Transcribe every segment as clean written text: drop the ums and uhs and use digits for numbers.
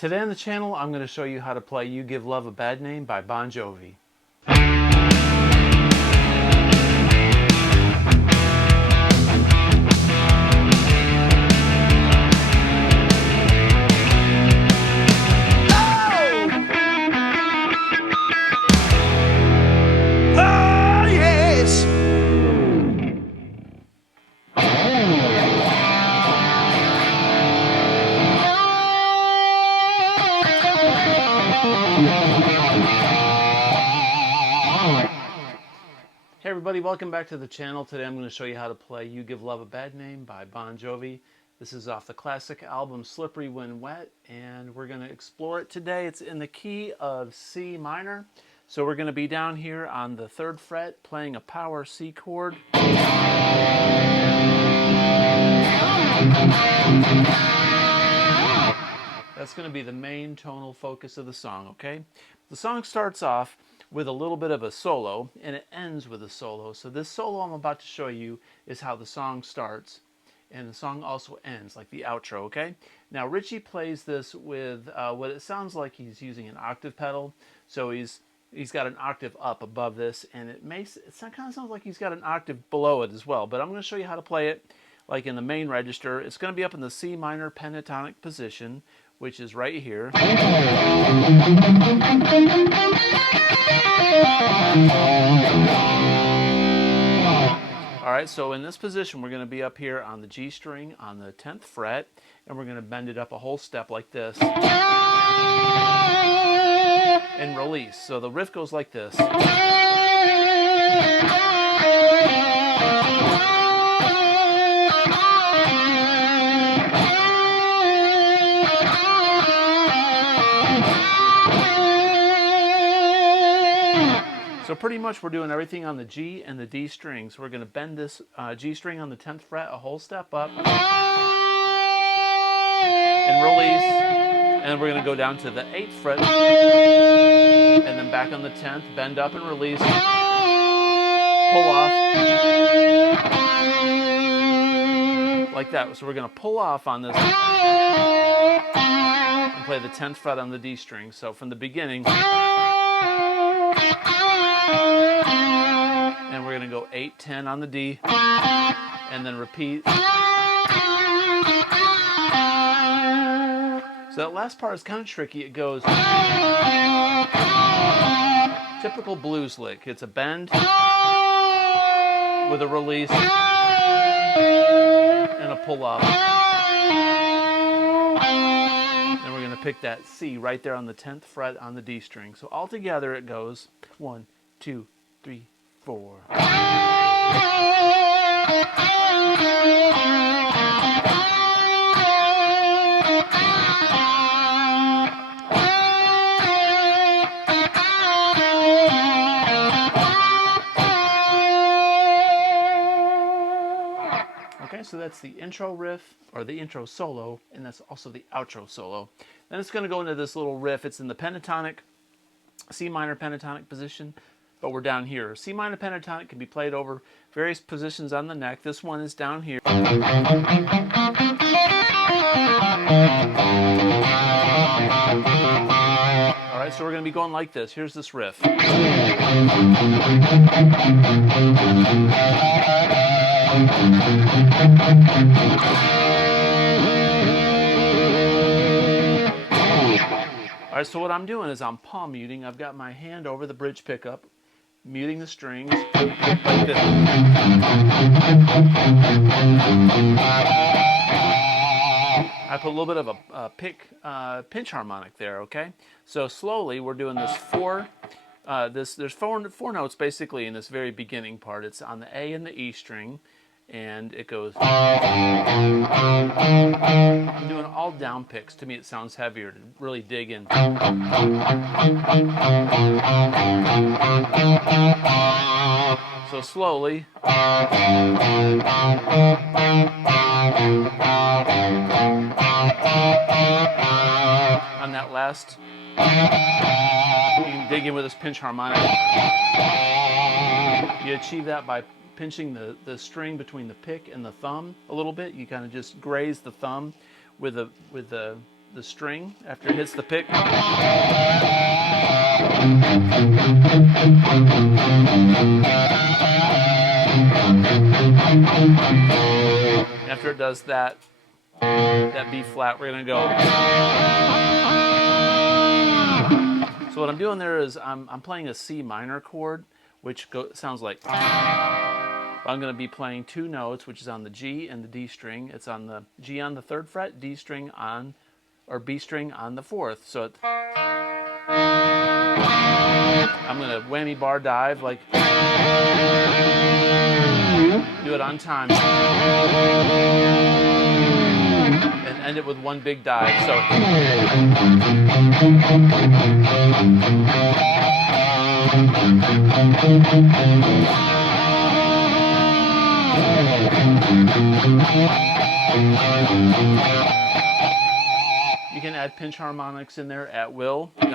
Today on the channel, I'm going to show you how to play You Give Love a Bad Name by Bon Jovi. Hey everybody, welcome back to the channel. Today I'm going to show you how to play You Give Love a Bad Name by Bon Jovi. This is off the classic album Slippery When Wet, and we're going to explore it today. It's in the key of C minor. So we're going to be down here on the 3rd fret playing a power C chord. That's going to be the main tonal focus of the song, okay? The song starts off with a little bit of a solo, and it ends with a solo. So this solo I'm about to show you is how the song starts, and the song also ends, like the outro, okay? Now Richie plays this with what it sounds like he's using an octave pedal. So he's got an octave up above this, and it kind of sounds like he's got an octave below it as well. But I'm going to show you how to play it like in the main register. It's going to be up in the C minor pentatonic position, which is right here. All right, so in this position, we're going to be up here on the G string on the 10th fret, and we're going to bend it up a whole step like this and release. So the riff goes like this. So pretty much we're doing everything on the G and the D strings. So we're going to bend this G string on the 10th fret a whole step up and release. And we're going to go down to the 8th fret and then back on the 10th, bend up and release, pull off like that. So we're going to pull off on this and play the 10th fret on the D string. So from the beginning, and we're going to go 8, 10 on the D, and then repeat. So that last part is kind of tricky. It goes typical blues lick. It's a bend with a release and a pull off. And we're going to pick that C right there on the 10th fret on the D string. So all together it goes 1, 2, 3, 4. Okay, so that's the intro riff, or the intro solo, and that's also the outro solo. Then it's going to go into this little riff. It's in the pentatonic, C minor pentatonic position, but we're down here. C minor pentatonic can be played over various positions on the neck. This one is down here. All right, so we're going to be going like this. Here's this riff. All right, so what I'm doing is I'm palm muting. I've got my hand over the bridge pickup, muting the strings like this. I put a little bit of a pinch harmonic there, okay? So slowly we're doing this there's four notes basically in this very beginning part. It's on the A and the E string, and it goes. I'm doing all down picks. To me it sounds heavier to really dig in. So slowly. On that last, you can dig in with this pinch harmonic. You achieve that by pinching the string between the pick and the thumb a little bit. You kind of just graze the thumb with the the string after it hits the pick. After it does that B flat, we're going to go. So what I'm doing there is I'm playing a C minor chord, which sounds like. I'm going to be playing two notes, which is on the G and the D string. It's on the G on the 3rd fret, D string on, or B string on the 4th. So I'm going to whammy bar dive, like, do it on time, and end it with one big dive. So you can add pinch harmonics in there at will. All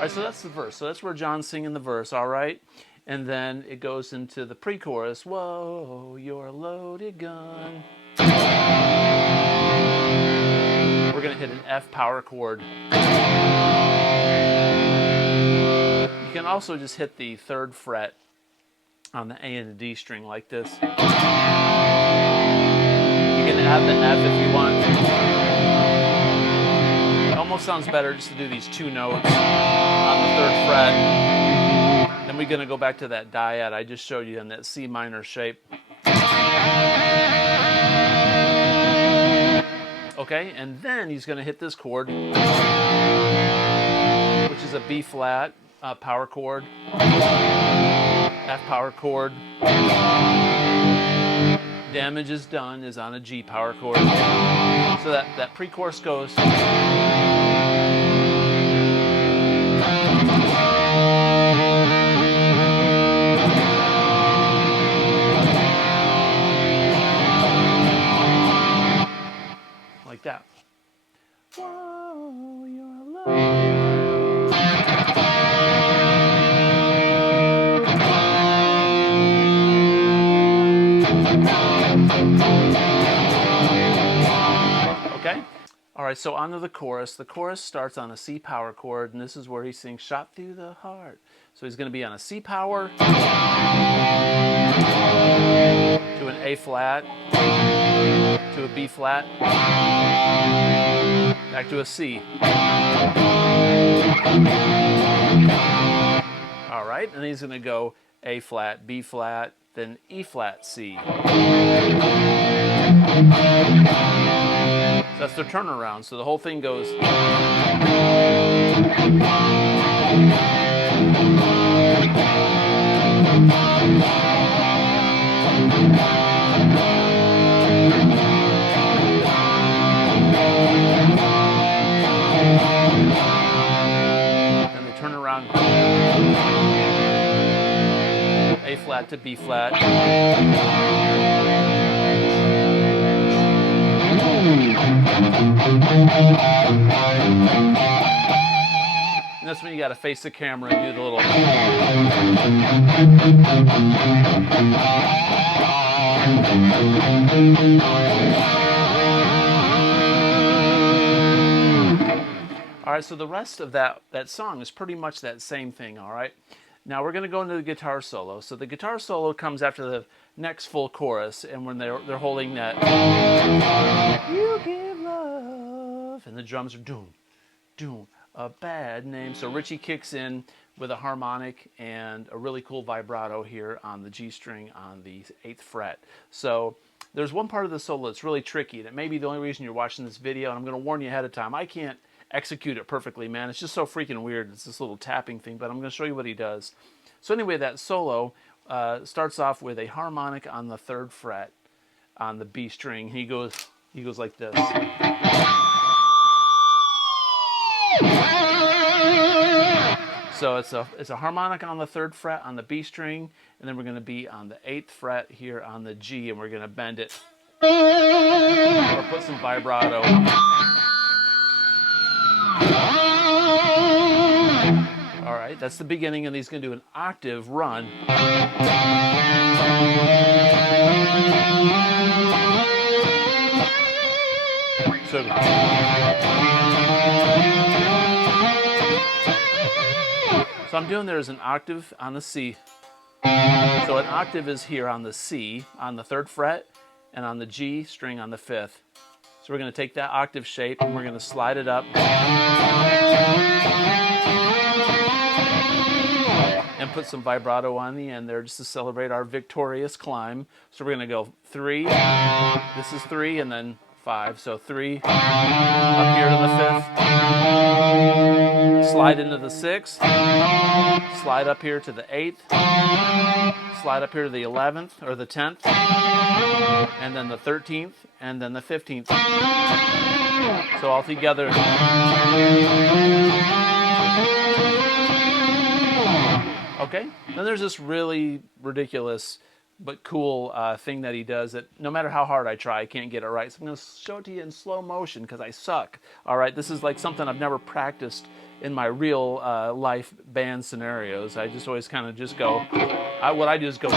right, so that's the verse. So that's where John's singing the verse, all right? And then it goes into the pre-chorus. Whoa, you're a loaded gun. We're going to hit an F power chord. You can also just hit the 3rd fret on the A and the D string like this. You can add the F if you want. It almost sounds better just to do these two notes on the 3rd fret. Then we're going to go back to that dyad I just showed you in that C minor shape. Okay, and then he's going to hit this chord, which is a B flat power chord, F power chord. Damage is Done is on a G power chord. So that pre-chorus goes. Like that. Whoa, you're alone. Okay? All right, so on to the chorus. The chorus starts on a C power chord, and this is where he sings Shot Through the Heart. So he's going to be on a C power to an A flat to a B flat back to a C. All right, and he's going to go A flat, B flat, then E flat, C. So that's their turnaround. So the whole thing goes. Then they turn around. A flat to B flat. And that's when you got to face the camera and do the little. All right, so the rest of that song is pretty much that same thing, all right? Now we're going to go into the guitar solo. So the guitar solo comes after the next full chorus, and when they're holding that "You give love," and the drums are doom, doom, a bad name. So Richie kicks in with a harmonic and a really cool vibrato here on the G string on the 8th fret. So there's one part of the solo that's really tricky, and it may be the only reason you're watching this video, and I'm going to warn you ahead of time. I can't execute it perfectly, man. It's just so freaking weird. It's this little tapping thing, but I'm going to show you what he does. So anyway, that solo starts off with a harmonic on the 3rd fret on the B string. He goes like this. So it's a harmonic on the 3rd fret on the B string, and then we're going to be on the 8th fret here on the G, and we're going to bend it or put some vibrato. All right, that's the beginning, and he's going to do an octave run. So I'm doing there is an octave on the C. So an octave is here on the C, on the 3rd fret, and on the G string on the 5th. So we're going to take that octave shape and we're going to slide it up and put some vibrato on the end there just to celebrate our victorious climb. So we're going to go 3, this is 3, and then 5. So 3, up here to the 5th, slide into the 6th, slide up here to the 8th, slide up here to the 11th or the 10th, and then the 13th, and then the 15th. So all together. Okay, then there's this really ridiculous but cool thing that he does that no matter how hard I try, I can't get it right. So I'm going to show it to you in slow motion because I suck. All right, this is like something I've never practiced in my real life band scenarios. I just always kind of just go, what I do is go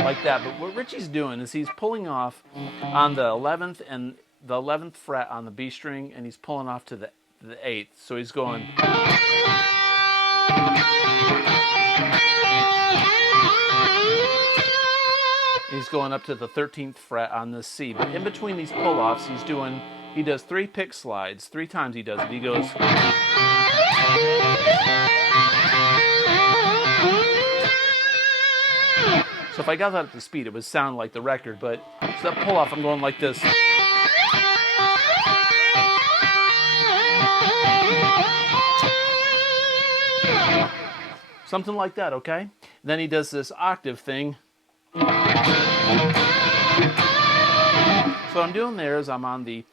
like that. But what Richie's doing is he's pulling off on the 11th and the 11th fret on the B string, and he's pulling off to the 8th. So he's going. He's going up to the 13th fret on the C. But in between these pull-offs, he does 3 pick slides. 3 times he does it. He goes. So if I got that up to speed, it would sound like the record. But so that pull-off, I'm going like this. Something like that, okay? Then he does this octave thing. So what I'm doing there is I'm on the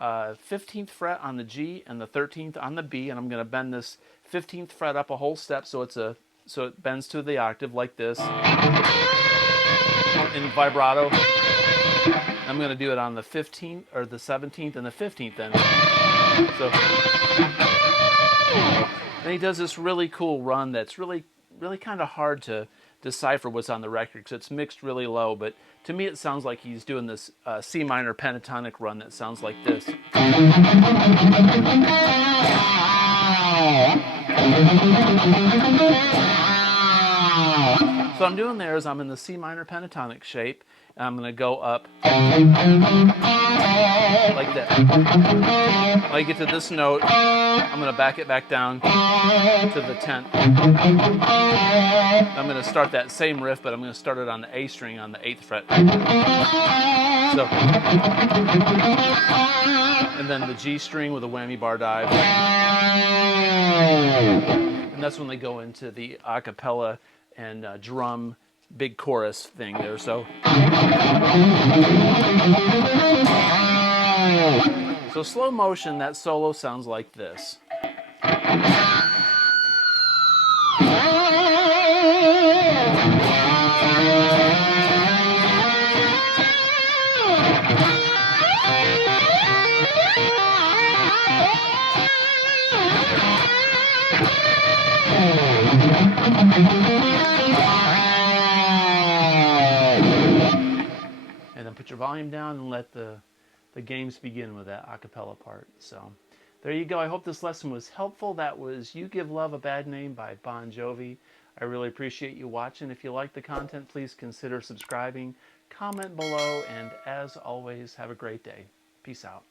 15th fret on the G and the 13th on the B, and I'm going to bend this 15th fret up a whole step so it bends to the octave like this in vibrato. I'm going to do it on the 15th or the 17th and the 15th then. So and he does this really cool run that's really kind of hard to decipher what's on the record because it's mixed really low, but to me it sounds like he's doing this C minor pentatonic run that sounds like this. So what I'm doing there is I'm in the C minor pentatonic shape, and I'm going to go up like that. When I get to this note, I'm going to back it back down to the 10th. I'm going to start that same riff, but I'm going to start it on the A string on the 8th fret. So, and then the G string with a whammy bar dive. And that's when they go into the a cappella and drum big chorus thing there. So slow motion, that solo sounds like this. And then put your volume down and let the games begin with that a cappella part. So there you go. I hope this lesson was helpful. That was You Give Love a Bad Name by Bon Jovi. I really appreciate you watching. If you like the content, please consider subscribing, comment below, and as always, have a great day. Peace out.